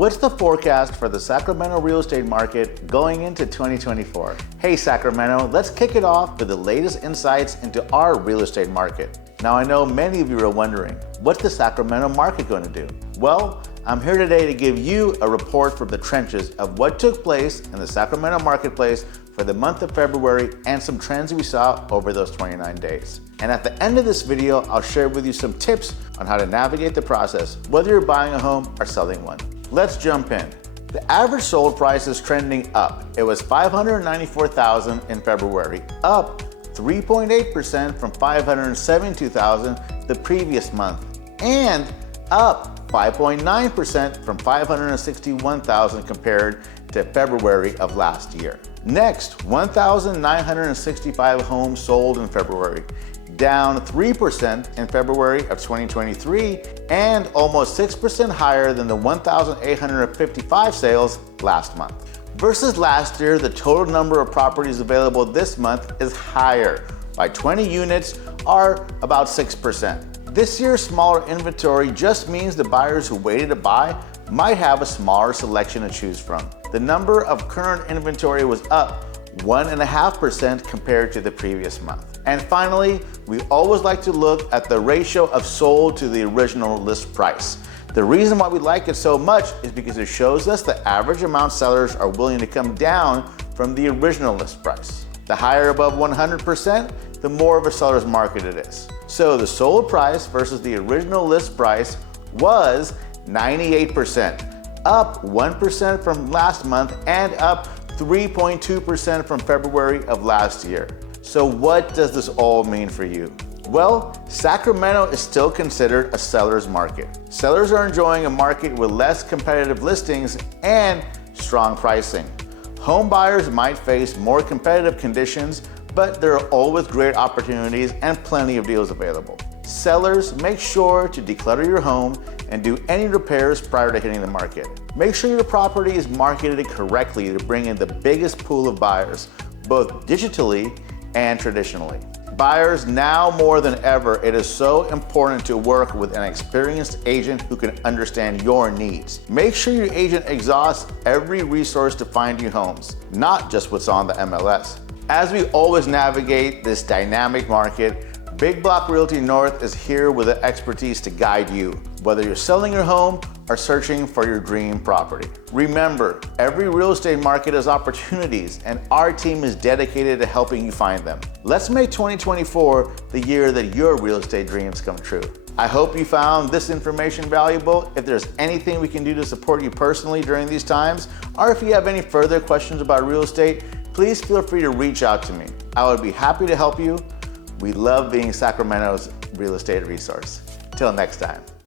What's the forecast for the Sacramento real estate market going into 2024? Hey Sacramento, let's kick it off with the latest insights into our real estate market. Now I know many of you are wondering, what's the Sacramento market going to do? Well, I'm here today to give you a report from the trenches of what took place in the Sacramento marketplace for the month of February and some trends we saw over those 29 days. And at the end of this video, I'll share with you some tips on how to navigate the process, whether you're buying a home or selling one. Let's jump in. The average sold price is trending up. It was $594,000 in February, up 3.8% from $572,000 the previous month, and up 5.9% from $561,000 compared to February of last year. Next, 1,965 homes sold in February, down 3% in February of 2023 and almost 6% higher than the 1,855 sales last month. Versus last year, the total number of properties available this month is higher by 20 units, or about 6%. This year's smaller inventory just means the buyers who waited to buy might have a smaller selection to choose from. The number of current inventory was up 1.5% compared to the previous month. And finally, we always like to look at the ratio of sold to the original list price. The reason why we like it so much is because it shows us the average amount sellers are willing to come down from the original list price. The higher above 100%, the more of a seller's market it is. So the sold price versus the original list price was 98%, up 1% from last month and up 3.2% from February of last year. So what does this all mean for you? Well, Sacramento is still considered a seller's market. Sellers are enjoying a market with less competitive listings and strong pricing. Home buyers might face more competitive conditions, but there are always great opportunities and plenty of deals available. Sellers, make sure to declutter your home and do any repairs prior to hitting the market. Make sure your property is marketed correctly to bring in the biggest pool of buyers, both digitally and traditionally. Buyers, now more than ever, it is so important to work with an experienced agent who can understand your needs. Make sure your agent exhausts every resource to find you homes, not just what's on the MLS. As we always navigate this dynamic market, Big Block Realty North is here with the expertise to guide you, whether you're selling your home or searching for your dream property. Remember, every real estate market has opportunities, and our team is dedicated to helping you find them. Let's make 2024 the year that your real estate dreams come true. I hope you found this information valuable. If there's anything we can do to support you personally during these times, or if you have any further questions about real estate, please feel free to reach out to me. I would be happy to help you. We love being Sacramento's real estate resource. Till next time.